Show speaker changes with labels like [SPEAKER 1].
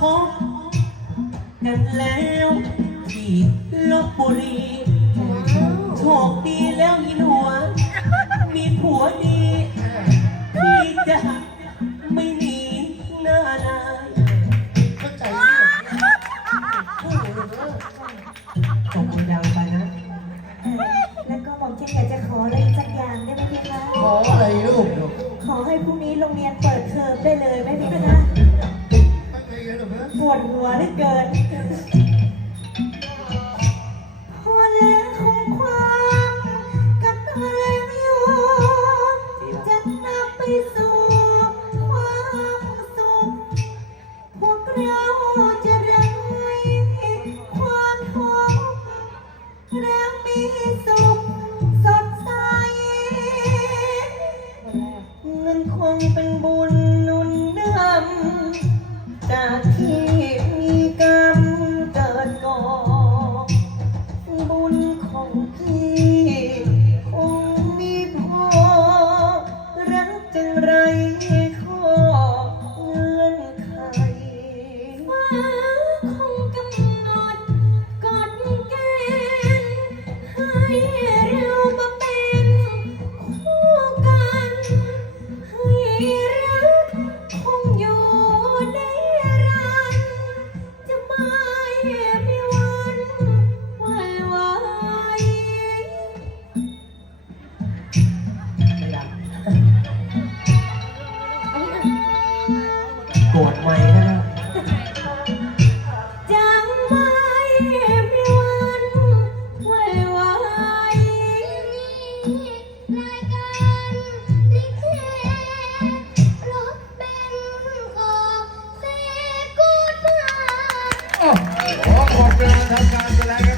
[SPEAKER 1] พบกันแล้วที่ลบบุรี โชคดีแล้วยินหัว มีผัวดีที่จะไม่มีหน้าลาย
[SPEAKER 2] เข้าใจไหม
[SPEAKER 1] จบยาวไปนะ
[SPEAKER 3] แล้วก็บอกเช่นอยากจะขออะไรสักอย่างได้ไหมพี่คะขอ
[SPEAKER 2] อะไรลูก
[SPEAKER 3] ขอให้พรุ่งนี้โรงเรียนเปิดเทอมได้เลย ปวดหัวเหลือเกิน พอแล้วคงความกับตัวเองอยู่
[SPEAKER 1] จ
[SPEAKER 3] ะนำไปสู่ความสุขพวกเราจะไร้ความทุกข์แล้วมีสุขสดใส
[SPEAKER 1] เงินคงเป
[SPEAKER 3] ็
[SPEAKER 1] นบุญห
[SPEAKER 3] นุนน
[SPEAKER 1] ำ
[SPEAKER 3] จา
[SPEAKER 1] ก
[SPEAKER 3] คงกำหนดกฎเกณฑ์ให้
[SPEAKER 2] Corporation has cancelled.